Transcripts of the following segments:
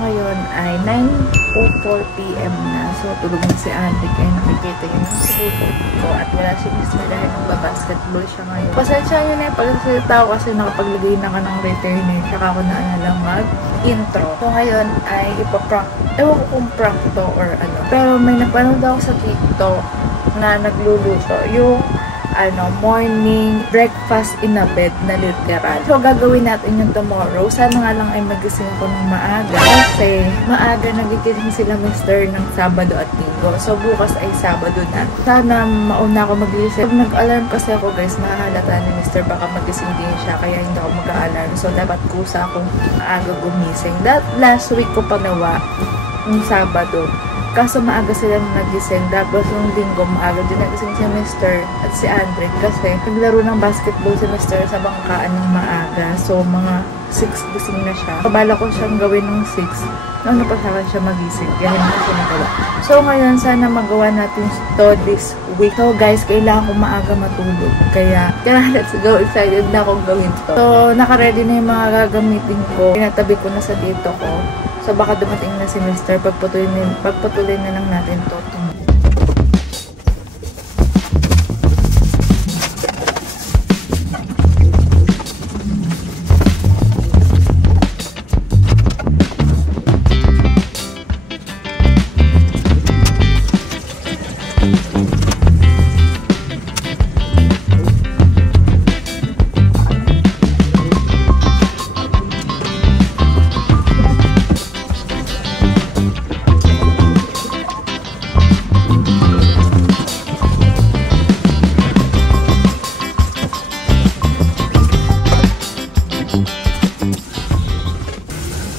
ngayon ay 9:04 PM na. So, tulog na si Andy. Kaya nakikita yun yung sipot ko. At wala si Mr. dahil nagbabasketball siya ngayon. Pasensya nyo na yung pagsasalita ko kasi nakapaglagay na ka ng return eh. Tsaka ako na lang mag-intro. So, ngayon ay ipaprank. Ewan ko kung prank to or ano. Pero may napanood ako sa TikTok na nagluluto. Yung morning breakfast in a bed na literal. So, gagawin natin yung tomorrow. Sana nga lang ay magising ako ng maaga. Kasi, maaga nagigising sila Mr. ng Sabado at Linggo. So, bukas ay Sabado na. Sana mauna ako magising. Pag nag-alarm kasi ako, guys, mahalata ni Mr. baka magising din siya. Kaya hindi ako mag-alarm. So, dapat kusa akong maaga gumising. That last week ko panawa ng Sabado. Kaso maaga sila nagising. Tapos yung Linggo, maaga din nagising si Mr. at si Andre. Kasi naglaro ng basketball si Mr. sa bangkaan ng maaga. So, mga 6 gising na siya. Pabala ko siyang gawin ng 6. Noong napasakan siya magising. Kaya hindi siya nagawa. So, ngayon, sana magawa natin to this week. So, guys, kailangan ko maaga matulog. Kaya, let's go. Excited na akong gawin to. So, naka-ready na yung mga gagamitin ko. Pinatabi ko na sa dito ko. So, baka dumating na si Mr. Pagpatuloy na lang natin to.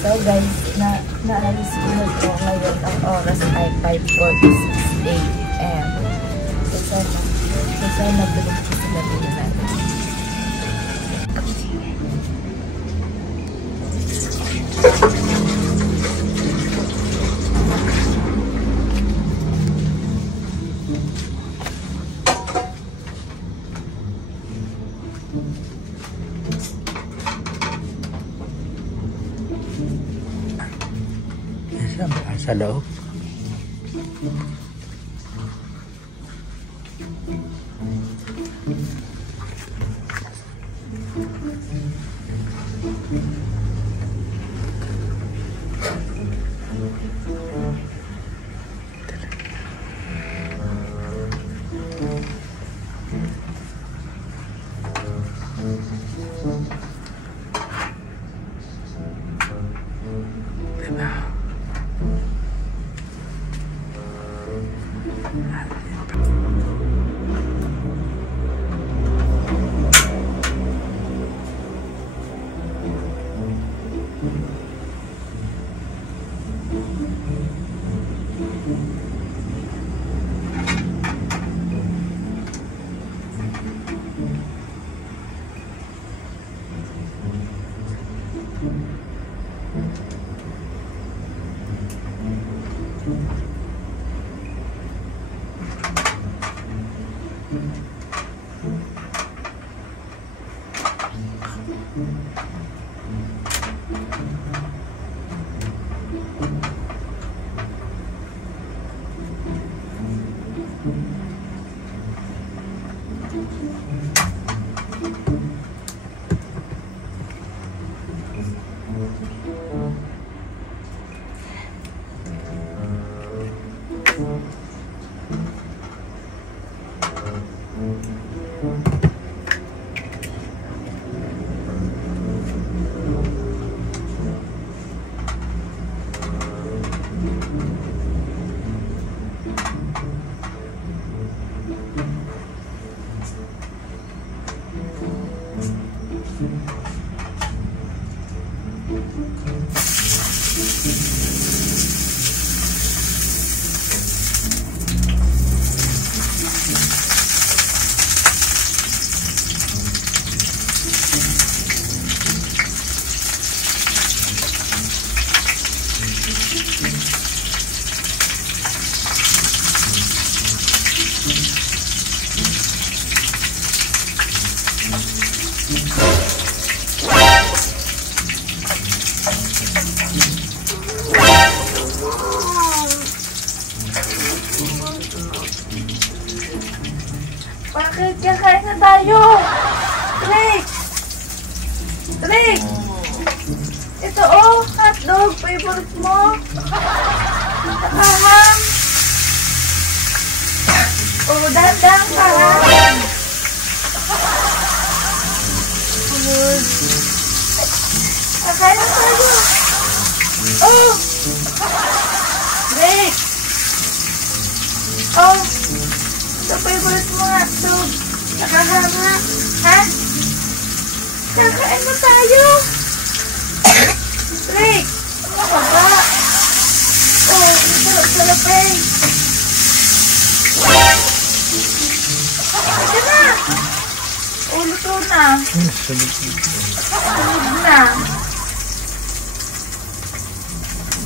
So guys, naalis ko na ito ngayon. Ang oras ay 5:46 AM. So sana tulog ko sila din natin. Sa loob. kakain na tayo. Drake! Drake! Ito oh, hotdog. Favorite mo. Nakaham. Oh, dahan-dahan ka ha. Good. Kakain na tayo. Oh! Drake! Oh! Ito favorite mo nga. So, nakahama. Ha? Kakain na tayo. Drake! Ano ka ba? Oh, sarap-sarap eh. Ito na! Oh, luto na. Sunog na.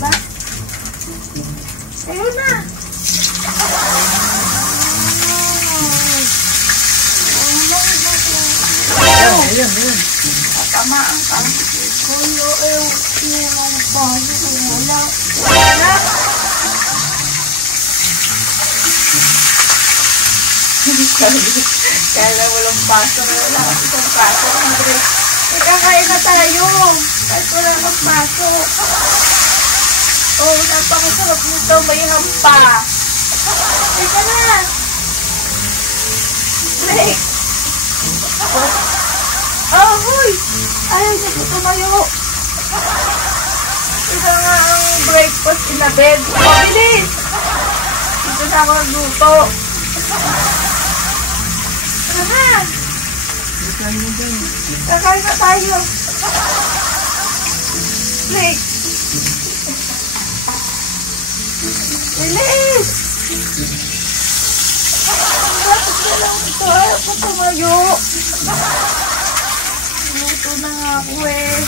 Ba? Ayun na. Ayan. Tatamaan ka. Kuya, yung mga paso. Wala. Kala mo lang paso. Wala kasi itong paso. Kakain na tayo. Kahit wala kang paso. Oh, napakasarap nito. May hampa. Teka na. Break. Oh, huy. Ayaw niya ko tumayo. Ito nga ang breakfast in a bed. Oh, bilis. Ito na ako nagluto. Tara na. Kakain na tayo. Break. Bilis! Bakit na lang ito? Ayaw ko tumayo. Luto na nga ako eh.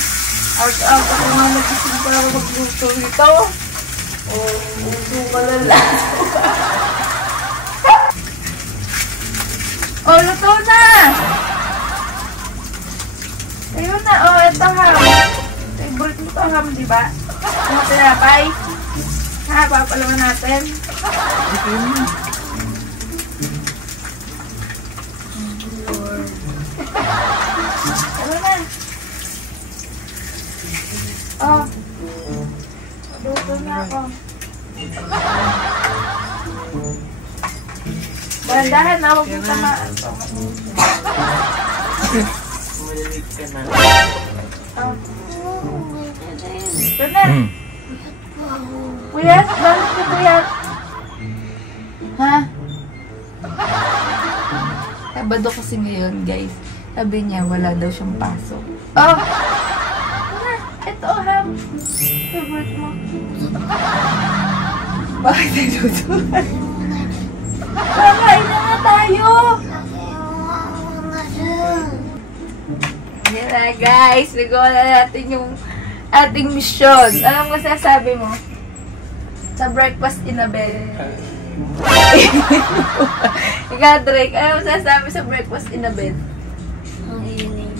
Out-out ako nga nagising para magluto nito. Oh, luto ka na lang. Oh, luto na! Ayun na, oh, ito ham. Favorite mo ito ham, di ba? Mga tinapay. Ha, papalaman natin. Ano na? Oh. Luto na ako. Dahan-dahan na, huwag mong tamaan. Malilig ka na. Oh. Ito na. Puyat? Bakit ka puyat? Ha? Sabado kasi ngayon, guys. Sabi niya, wala daw siyang pasok. Oh! Ito, ham. Favorite mo. Bakit nagtutuhan? Kakain na nga tayo! Yan na, guys. Nagawa na natin yung ating mission. Anong masasabi mo? Sa breakfast in a bed. Ikaw, Drake, ano masasabi sa breakfast in a bed? Ang ining.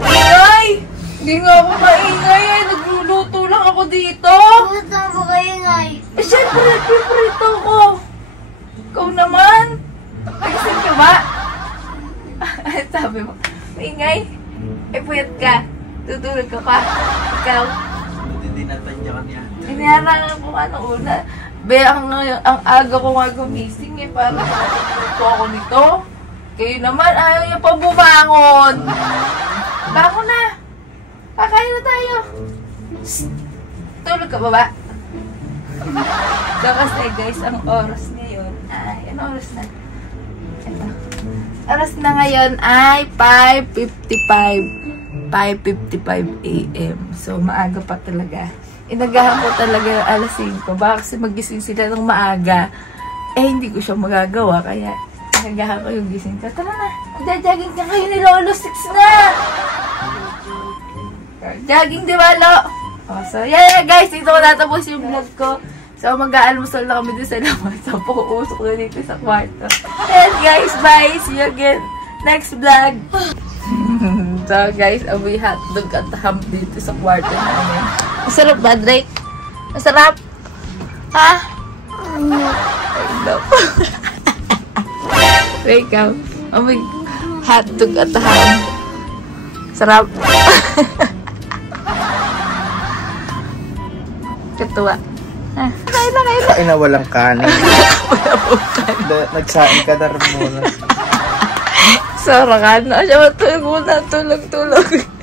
Ay! Hindi nga ako maingay eh. Nagluluto lang ako dito. Bakit na mo kayo ngay? Eh, syempre, favorito ko. Ikaw naman. Nagising ka ba? Sabi mo, maingay. Eh, puyat ka. Tutulog ka pa. Ikaw. Hindi natanya ka niya. Inarangan ko ano una. Be, ang aga ko nga gumising eh. Para matututo ako nito. Kayo naman, ayaw niya pa bumangon. Bangon na. Kakain na tayo. Shhh. Tulog ka ba ba? So kasi guys, ang oras ngayon ay, ano oras na? Ito. Oras na ngayon ay 5:55 AM. So maaga pa talaga. Inagahan ko talaga yung alas 5. Baka kasi magising sila ng maaga. Eh hindi ko siya magagawa. Kaya inagahan ko yung gising ko. Tara na. Magja-jogging ka kayo ni Lolo 6 na. Jogging, di ba, Lo? Oh, so, yan guys. Dito ko natapos yung vlog ko. So, mag-aalmusal na kami dito sa labas. So, puusok na dito sa kwarto. And guys, bye! See you again next vlog. So, guys, amoy hotdog at ham dito sa kwarto namin. Masarap ba, Drake? Masarap? Ha? I love. Wait, ikaw. Amoy Hotdog at ham. Sarap. Katuwa. Kain na. Kain na walang kanin. Nagsain ka na rin muna. Sarakan na siya. Tulog muna. Tulog.